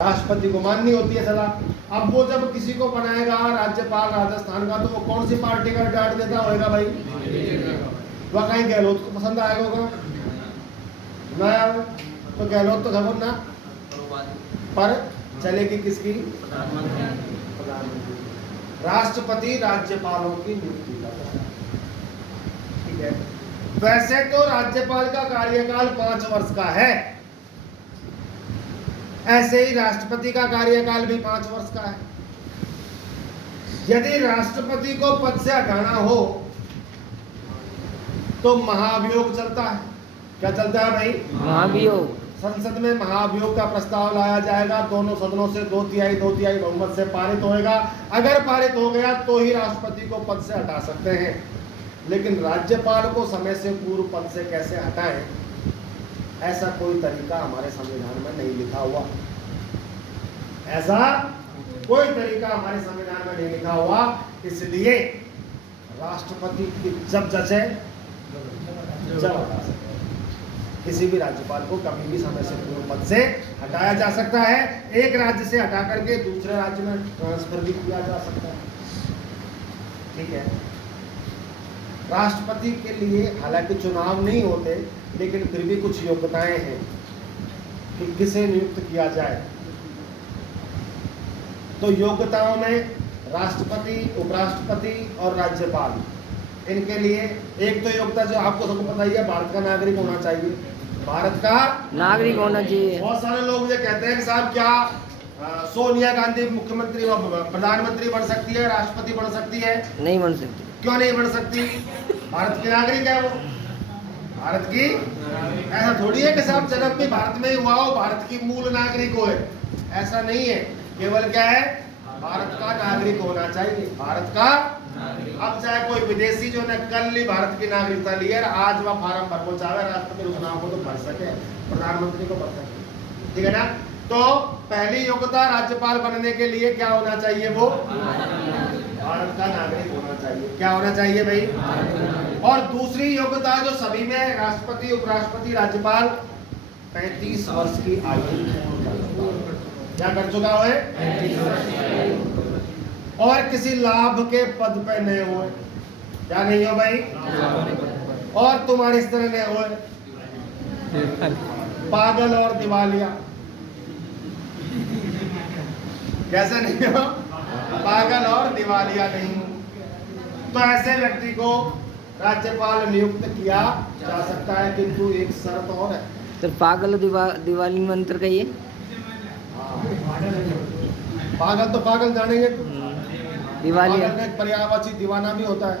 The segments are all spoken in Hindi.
राष्ट्रपति को माननी होती है सलाह। अब वो जब किसी को बनाएगा राज्यपाल राजस्थान का, तो वो कौन सी पार्टी का डांट देता होगा भाई? वह कहीं गहलोत को पसंद आएगा होगा ना यार, तो गहलोत तो खबर ना, पर चलेगी किसकी? राष्ट्रपति राज्यपालों की नियुक्ति करता है। ठीक है, वैसे तो राज्यपाल का कार्यकाल 5 वर्ष का है, ऐसे ही राष्ट्रपति का कार्यकाल भी 5 वर्ष का है। यदि राष्ट्रपति को पद से हटाना हो तो महाभियोग चलता है। क्या चलता है भाई? महाभियोग। संसद में महाभियोग का प्रस्ताव लाया जाएगा, दोनों सदनों से 2/3 बहुमत से पारित होएगा। अगर पारित हो गया तो ही राष्ट्रपति को पद से हटा सकते हैं। लेकिन राज्यपाल को समय से पूर्व पद से कैसे हटाएं, ऐसा कोई तरीका हमारे संविधान में नहीं लिखा हुआ। ऐसा कोई तरीका हमारे संविधान में नहीं लिखा हुआ। इसलिए राष्ट्रपति की जब जचे जब हटा सकते हैं। किसी भी राज्यपाल को कभी भी समय से पूर्व पद से हटाया जा सकता है। एक राज्य से हटा करके दूसरे राज्य में ट्रांसफर भी किया जा सकता है। ठीक है, राष्ट्रपति के लिए हालांकि चुनाव नहीं होते, लेकिन फिर भी कुछ योग्यताएं हैं कि किसे नियुक्त किया जाए। तो योग्यताओं में राष्ट्रपति, उपराष्ट्रपति और राज्यपाल, इनके लिए एक तो योग्यता जो आपको सबको पता ही है, भारत का नागरिक होना चाहिए। भारत का नागरिक होना चाहिए। बहुत सारे लोग ये कहते हैं कि साहब क्या सोनिया गांधी मुख्यमंत्री प्रधानमंत्री बन सकती है, राष्ट्रपति बन सकती है? नहीं बन सकती। क्यों नहीं बन सकती? भारत की नागरिक है वो, भारत की। ऐसा थोड़ी है कि साहब जन्म भी भारत में ही हुआ हो, भारत की मूल नागरिक हो, ऐसा नहीं है। केवल क्या है, भारत का नागरिक होना चाहिए, भारत का। अब चाहे कोई विदेशी जो ने कल ही भारत की नागरिकता ली है, आज वह फार्म भर को चाहे राष्ट्रपति उस नाम को तो भर सके, प्रधानमंत्री को भर सके। ठीक है ना? तो पहली योग्यता राज्यपाल बनने के लिए क्या होना चाहिए? वो भारत का नागरिक होना चाहिए। क्या होना चाहिए भाई? और दूसरी योग्यता जो सभी में, राष्ट्रपति, उपराष्ट्रपति, राज्यपाल, 35 वर्ष की आयु क्या कर चुका है? 35 वर्ष। और किसी लाभ के पद पे नहीं हुए। क्या नहीं हो भाई? और तुम्हारी इस तरह नहीं हुए पागल और दिवालिया। कैसे नहीं हो? पागल और दिवालिया नहीं। तो ऐसे व्यक्ति को राज्यपाल नियुक्त किया जा सकता है, किंतु एक शर्त और है। तो पागल दिवाली मंत्र कहिए। पागल तो पागल जानेंगे, दिवाली पागल में पर्यायवाची दीवाना भी होता है,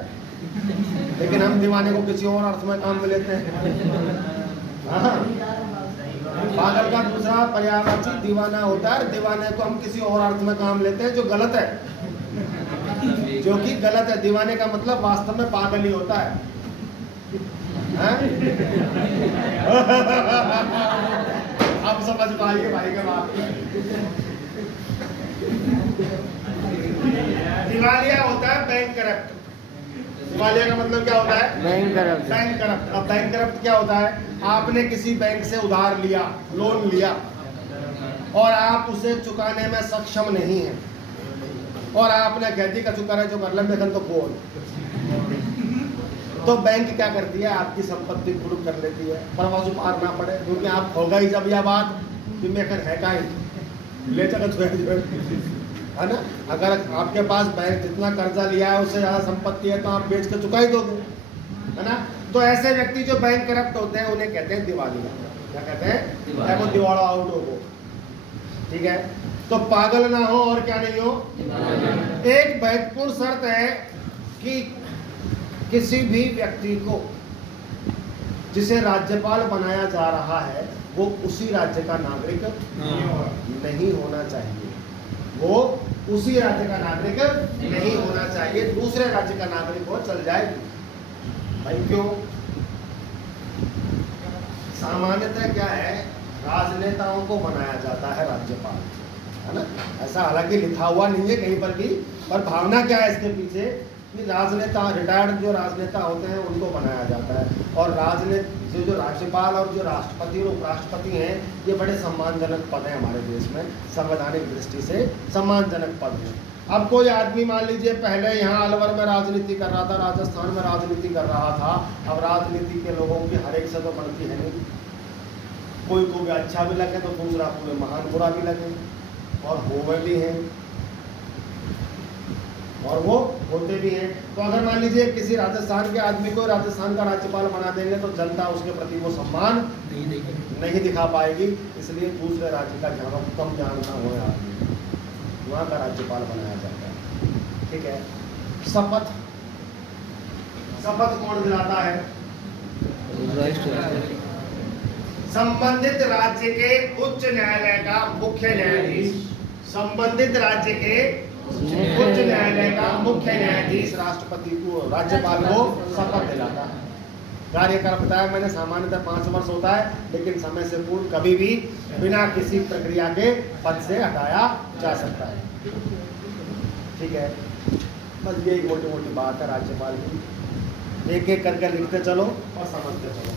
लेकिन हम दीवाने को किसी और अर्थ में काम में लेते हैं। हाँ, पागल का दूसरा पर्यायवाची दीवाना होता है। दीवाने को हम किसी और अर्थ में काम लेते हैं जो गलत है, जो कि गलत है। दीवाने का मतलब वास्तव में पागल ही होता है। अब समझ पाइए भाई का बात। दिवालिया होता है बैंक करप्ट। दिवालिया का मतलब क्या होता है? Bank corrupt. Bank corrupt. अब बैंक करप्ट क्या होता है? आपने किसी बैंक से उधार लिया, लोन लिया, और आप उसे चुकाने में सक्षम नहीं है, और आपने कहती का चुका है जो कर लंबे तो बोल, तो बैंक क्या करती है? आपकी संपत्ति पूर्ण कर लेती है, परवाजु पार ना पड़े, क्योंकि आप होगा ही जब यह बात कि मैं है का ही ले चल है ना। अगर आपके पास बैंक जितना कर्जा लिया है उससे ज़्यादा संपत्ति है तो आप बेच कर चुका ही दोगे, है ना। तो ऐसे व्यक्ति जो बैंक करप्ट होते हैं उन्हें कहते हैं दिवालिया। क्या कहते हैं? वो दिवाला आउट हो। ठीक है, तो पागल ना हो और क्या नहीं हो। एक महत्वपूर्ण शर्त है कि किसी भी व्यक्ति को जिसे राज्यपाल बनाया जा रहा है वो उसी राज्य का नागरिक नहीं होना चाहिए। वो उसी राज्य का नागरिक नहीं होना चाहिए, दूसरे राज्य का नागरिक हो चल जाएगी। भाई क्यों? सामान्यतः क्या है, राजनेताओं को बनाया जाता है राज्यपाल, है ना। ऐसा हालांकि लिखा हुआ नहीं है कहीं पर भी, पर भावना क्या है इसके पीछे कि राजनेता, रिटायर्ड जो राजनेता होते हैं उनको बनाया जाता है। और इसलिए जो राज्यपाल और जो राष्ट्रपति और उपराष्ट्रपति हैं, ये बड़े सम्मानजनक पद हैं हमारे देश में, संवैधानिक दृष्टि से सम्मानजनक पद हैं। अब कोई आदमी मान लीजिए पहले यहाँ अलवर में राजनीति कर रहा था, राजस्थान में राजनीति कर रहा था, अब राजनीति के लोगों की हर एक से तो बनती है नहीं, कोई को भी अच्छा भी लगे तो दूसरा पूरे महान बुरा भी लगे, और हुए भी हैं और वो होते भी हैं। तो अगर मान लीजिए किसी राजस्थान के आदमी को राजस्थान का राज्यपाल बना देंगे तो जनता उसके प्रति वो सम्मान नहीं दिखा पाएगी, इसलिए दूसरे राज्य का जहाँ कम जानना हो आदमी वहाँ का राज्यपाल बनाया जाता है। ठीक है। शपथ, शपथ कौन दिलाता है? राष्ट्रपति। संबंधित राज्य के उच्च न्यायालय का मुख्य न्यायाधीश, संबंधित राज्य के उच्च न्यायालय का मुख्य न्यायाधीश राष्ट्रपति को, राज्यपाल को शपथ दिलाता है। कार्यकाल बताया मैंने, सामान्यतः 5 वर्ष होता है, लेकिन समय से पूर्व कभी भी बिना किसी प्रक्रिया के पद से हटाया जा सकता है। ठीक है, बस यही मोटी मोटी बात है राज्यपाल की। एक एक करके लिखते चलो और समझते चलो।